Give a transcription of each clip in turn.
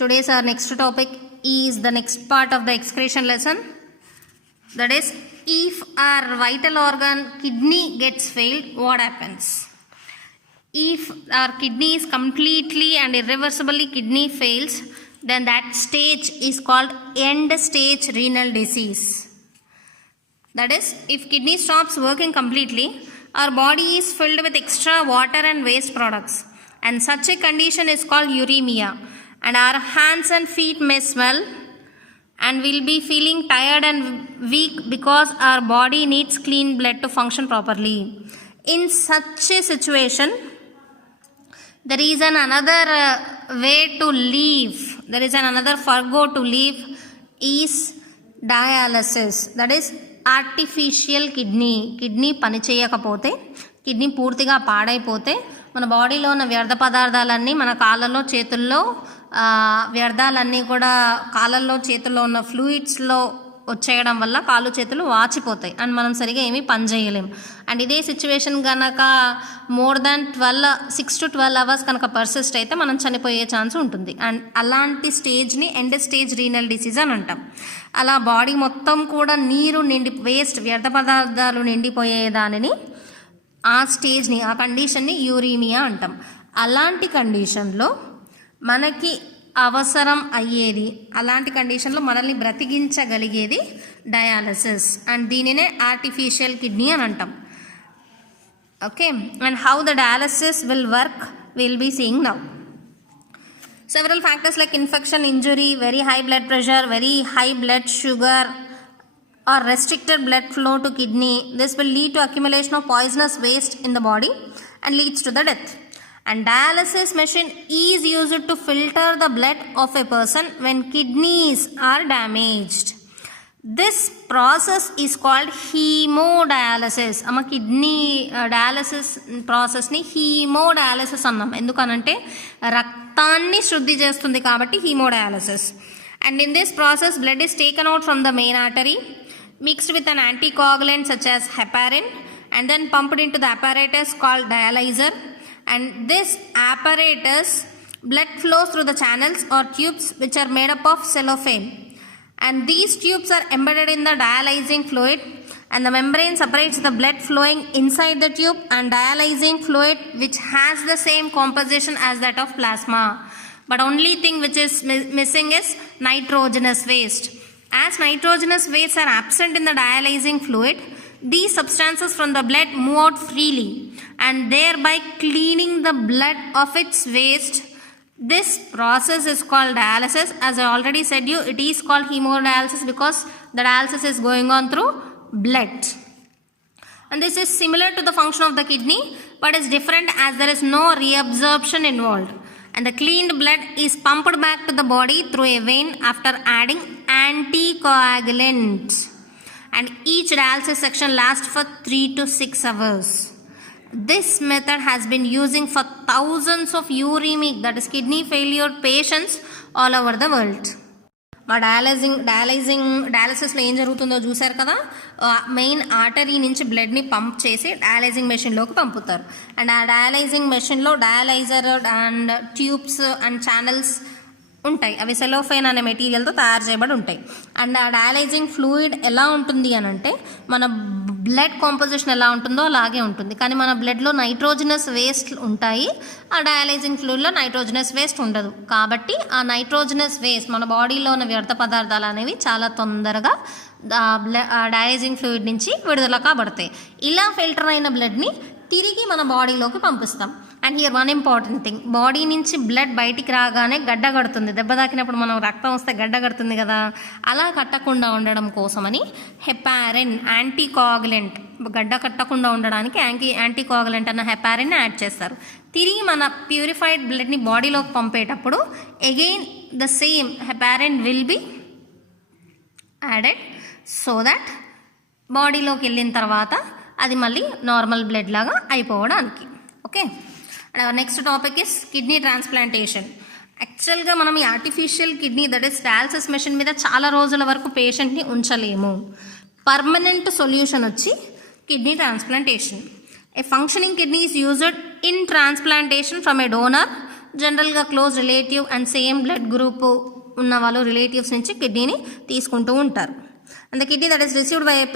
Today's our next topic is the next part of the excretion lesson. That is, if our vital organ kidney gets failed, what happens? If our kidney is completely and irreversibly kidney fails, then that stage is called end stage renal disease. That is, if kidney stops working completely, our body is filled with extra water and waste products, and such a condition is called uremia, and our hands and feet may smell and we'll be feeling tired and weak because our body needs clean blood to function properly. In such a situation, there is another way to live, there is another forgo to live is dialysis. That is artificial kidney పనిచేయకపోతే, kidney పూర్తిగా పాడైపోతే మన బాడీలో ఉన్న వ్యర్థ పదార్థాలన్నీ మన కాళ్ళలో చేతుల్లో వ్యర్థాలన్నీ కూడా కాళ్ళల్లో చేతుల్లో ఉన్న ఫ్లూయిడ్స్లో వచ్చేయడం వల్ల కాళ్ళు చేతులు వాచిపోతాయి అండ్ మనం సరిగా ఏమీ పని చేయలేం. అండ్ ఇదే సిచ్యువేషన్ కనుక మోర్ దాన్ 6 to 12 అవర్స్ కనుక పర్సిస్ట్ అయితే మనం చనిపోయే ఛాన్స్ ఉంటుంది. అండ్ అలాంటి స్టేజ్ని ఎండ్ స్టేజ్ రీనల్ డిసీజ్ అని అంటాం. అలా బాడీ మొత్తం కూడా నీరు వ్యర్థ పదార్థాలు నిండిపోయే దానిని ఆ స్టేజ్ని ఆ కండిషన్ని యూరీమియా అంటాం. అలాంటి కండిషన్లో మనకి అవసరం అయ్యేది, అలాంటి కండిషన్లో మనల్ని బ్రతికించగలిగేది డయాలసిస్ అండ్ దీనినే ఆర్టిఫిషియల్ కిడ్నీ అని అంటాం. Okay, and how the dialysis will work will be seeing now. Several factors like infection, injury, very high blood pressure, very high blood sugar or restricted blood flow to kidney, this will lead to accumulation of poisonous waste in the body and leads to the death. And dialysis machine is used to filter the blood of a person when kidneys are damaged. This process is called hemodialysis. అమ్మ kidney dialysis ప్రాసెస్ని హీమోడయాలసిస్ అన్నాం. ఎందుకనంటే రక్తాన్ని శుద్ధి చేస్తుంది కాబట్టి haemodialysis. And in this process blood is taken out from the main artery, mixed with an anticoagulant such as heparin, and then pumped into the apparatus called dialyzer. And this apparatus, blood flows through the channels or tubes which are made up of cellophane. And these tubes are embedded in the dialyzing fluid, and the membrane separates the blood flowing inside the tube and dialyzing fluid which has the same composition as that of plasma. But only thing which is missing is nitrogenous waste. As nitrogenous wastes are absent in the dialyzing fluid, these substances from the blood move out freely and thereby cleaning the blood of its waste. This process is called dialysis. As I already said you, it is called hemodialysis because the dialysis is going on through blood. And this is similar to the function of the kidney, but is different as there is no reabsorption involved. And the cleaned blood is pumped back to the body through a vein after adding anticoagulants. And each dialysis section lasts for 3 to 6 hours. This method has been using for thousands of uremic, that is kidney failure patients all over the world. మా డయాలసిస్లో ఏం జరుగుతుందో చూసారు కదా, main artery నుంచి బ్లడ్ని పంప్ చేసి డయాలైజింగ్ మెషిన్లోకి పంపుతారు. అండ్ ఆ డయాలైజింగ్ మెషిన్లో డయాలైజర్ అండ్ ట్యూబ్స్ అండ్ ఛానల్స్ ఉంటాయి. అవి సెలోఫేన్ అనే మెటీరియల్తో తయారు చేయబడి ఉంటాయి. అండ్ ఆ డయాలైజింగ్ ఫ్లూయిడ్ ఎలా ఉంటుంది అని అంటే మన బ్లడ్ కాంపోజిషన్ ఎలా ఉంటుందో అలాగే ఉంటుంది, కానీ మన బ్లడ్లో నైట్రోజనస్ వేస్ట్ ఉంటాయి, ఆ డయాలైజింగ్ ఫ్లూయిడ్లో నైట్రోజనస్ వేస్ట్ ఉండదు. కాబట్టి ఆ నైట్రోజనస్ వేస్ట్ మన బాడీలో ఉన్న వ్యర్థ పదార్థాలు అనేవి చాలా తొందరగా డయాలైజింగ్ ఫ్లూయిడ్ నుంచి విడుదల కాబడతాయి. ఇలా ఫిల్టర్ అయిన బ్లడ్ని తిరిగి మన బాడీలోకి పంపిస్తాం. And here one important thing, body నుంచి బ్లడ్ బయటికి రాగానే గడ్డ కడుతుంది. దెబ్బ తాకినప్పుడు మనం రక్తం వస్తే గడ్డ కడుతుంది కదా, అలా కట్టకుండా ఉండడం కోసమని హెపారిన్ యాంటీకోగులెంట్, గడ్డ కట్టకుండా ఉండడానికి యాంటీకోగులెంట్ అన్న హెపారిన్ యాడ్ చేస్తారు. తిరిగి మన ప్యూరిఫైడ్ బ్లడ్ని బాడీలోకి పంపేటప్పుడు again the same heparin will be added so that బాడీలోకి వెళ్ళిన తర్వాత అది మళ్ళీ నార్మల్ బ్లడ్ లాగా అయిపోవడానికి. Okay, next topic is kidney transplantation. యాక్చువల్గా మనం ఈ artificial kidney that is dialysis machine మీద చాలా రోజుల వరకు పేషెంట్ని ఉంచలేము. పర్మనెంట్ సొల్యూషన్ వచ్చి kidney transplantation. A functioning kidney is used in transplantation from a donor జనరల్గా close relative and same blood group ఉన్న వాళ్ళు రిలేటివ్స్ నుంచి కిడ్నీని తీసుకుంటూ ఉంటారు. And the kidney that is received by a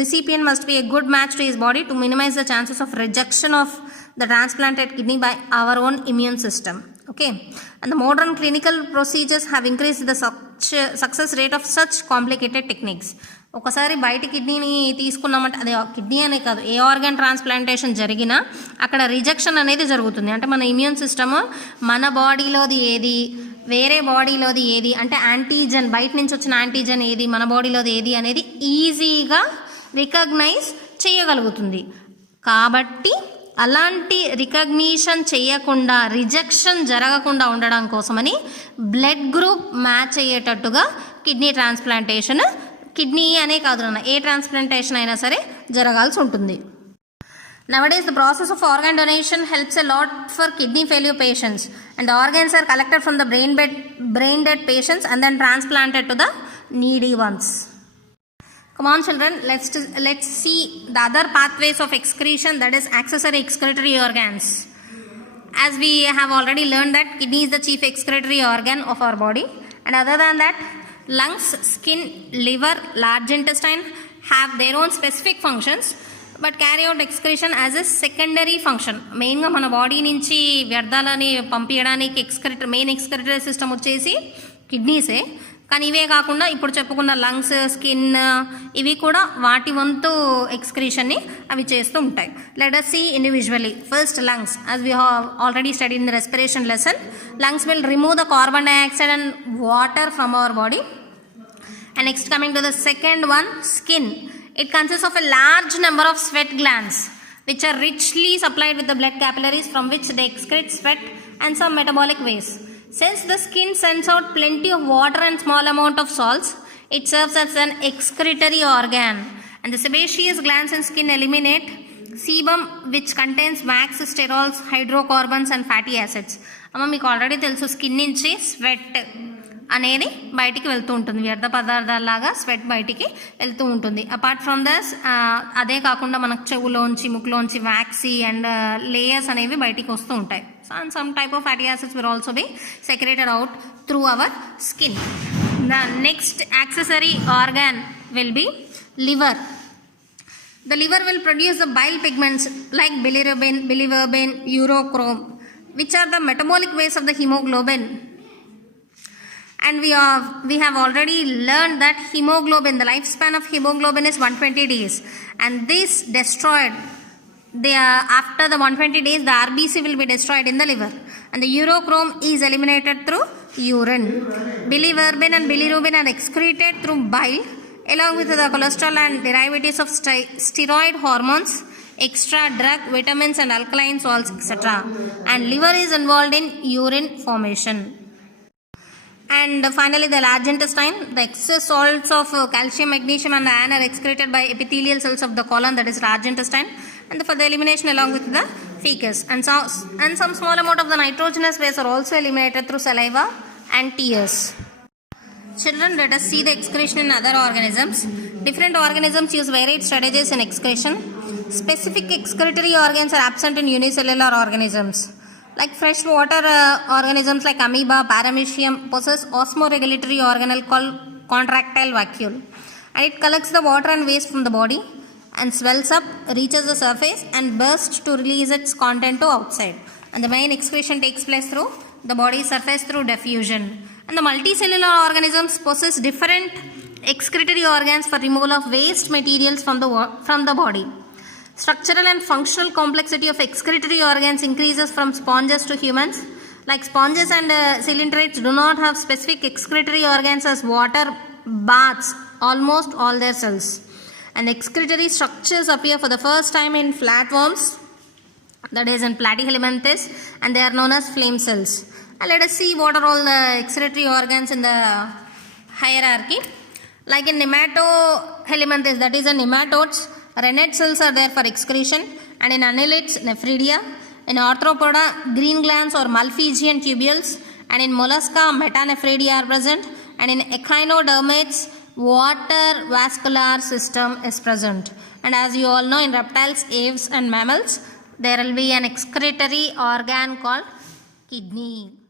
recipient must be a good match to his body to minimize the chances of rejection of the transplanted kidney by our own immune system. Okay, and the modern clinical procedures have increased the success rate of such complicated techniques. ఒకసారి బయట కిడ్నీని తీసుకున్నామంటే అదే కిడ్నీ అనే కాదు, ఏ organ transplantation జరిగినా అక్కడ రిజెక్షన్ అనేది జరుగుతుంది. అంటే మన ఇమ్యూన్ సిస్టమ్ మన బాడీలోది ఏది, వేరే బాడీలోది ఏది, అంటే యాంటీజెన్ బయట నుంచి వచ్చిన యాంటీజెన్ ఏది, మన బాడీలోది ఏది అనేది ఈజీగా రికగ్నైజ్ చేయగలుగుతుంది. కాబట్టి అలాంటి రికగ్నిషన్ చేయకుండా, రిజెక్షన్ జరగకుండా ఉండడం కోసమని బ్లడ్ గ్రూప్ మ్యాచ్ అయ్యేటట్టుగా కిడ్నీ ట్రాన్స్ప్లాంటేషన్, కిడ్నీ అనే కాదు ఏ ట్రాన్స్ప్లాంటేషన్ అయినా సరే జరగాల్సి ఉంటుంది. Nowadays, the process of organ donation helps a lot for kidney failure patients, and the organs are collected from the brain dead patients and then transplanted to the needy ones. Come on children, let's see the other pathways of excretion, that is accessory excretory organs. As we have already learned that kidney is the chief excretory organ of our body, and other than that lungs, skin, liver, large intestine have their own specific functions but carry out excretion as a secondary function. మెయిన్గా మన బాడీ నుంచి వ్యర్థాలని పంపించడానికి main excretory system వచ్చేసి కిడ్నీసే. కానీ ఇవే కాకుండా ఇప్పుడు చెప్పుకున్న లంగ్స్, స్కిన్ ఇవి కూడా వాటి వంతు ఎక్స్క్రీషన్ని అవి చేస్తూ ఉంటాయి. Let us see individually. First, lungs. As we have already studied in the respiration lesson, lungs will remove the carbon dioxide and water from our body. And next, coming to the second one, skin. It consists of a large number of sweat glands which are richly supplied with the blood capillaries from which they excrete sweat and some metabolic waste. Since the skin sends out plenty of water and small amount of salts, it serves as an excretory organ. And the sebaceous glands in skin eliminate sebum which contains wax, sterols, hydrocarbons and fatty acids. అమ్మ మీకు ఆల్రెడీ తెలుసు, స్కిన్ నుంచి స్వెట్ అనేది బయటికి వెళ్తూ ఉంటుంది, వ్యర్థ పదార్థాలలాగా స్వెట్ బయటికి వెళ్తూ ఉంటుంది. అపార్ట్ ఫ్రమ్ దస్ అదే కాకుండా మనకు చెవులోంచి, ముక్కులోంచి వ్యాక్సీ అండ్ లేయర్స్ అనేవి బయటికి వస్తూ ఉంటాయి. And some type of fatty acids will also be secreted out through our skin. The next accessory organ will be liver. The liver will produce the bile pigments like bilirubin, urochrome, which are the metabolic waste of the hemoglobin. And we have already learned that hemoglobin, the lifespan of hemoglobin is 120 days, and this destroyed. After the 120 days, the RBC will be destroyed in the liver, and the urochrome is eliminated through urine. Biliverdin and bilirubin are excreted through bile, along with the cholesterol and derivatives of steroid hormones, extra drug, vitamins and alkaline salts, etc. And liver is involved in urine formation. And finally, the large intestine. The excess salts of calcium, magnesium and iron are excreted by epithelial cells of the colon, that is large intestine, and for the elimination along with the fecus. And some small amount of the nitrogenous waste are also eliminated through saliva and tears. Children, let us see the excretion in other organisms. Different organisms use varied strategies in excretion. Specific excretory organs are absent in unicellular organisms. Like freshwater organisms like amoeba, paramecium possess osmoregulatory organelle called contractile vacuole, and it collects the water and waste from the body and swells up, reaches the surface and bursts to release its content to outside. And the main excretion takes place through the body surface through diffusion. And the multicellular organisms possess different excretory organs for removal of waste materials from the body. Structural and functional complexity of excretory organs increases from sponges to humans. Like sponges and coelenterate do not have specific excretory organs as water baths almost all their cells. And excretory structures appear for the first time in flatworms, that is in Platyhelminthes, and they are known as flame cells. And let us see what are all the excretory organs in the hierarchy. Like in Nematohelminthes, that is in nematodes, rennet cells are there for excretion, and in annelids, nephridia. In arthropoda, green glands or Malpighian tubules, and in mollusca, metanephridia are present, and in echinodermates, water vascular system is present. And as you all know, in reptiles, aves and mammals, there will be an excretory organ called kidney.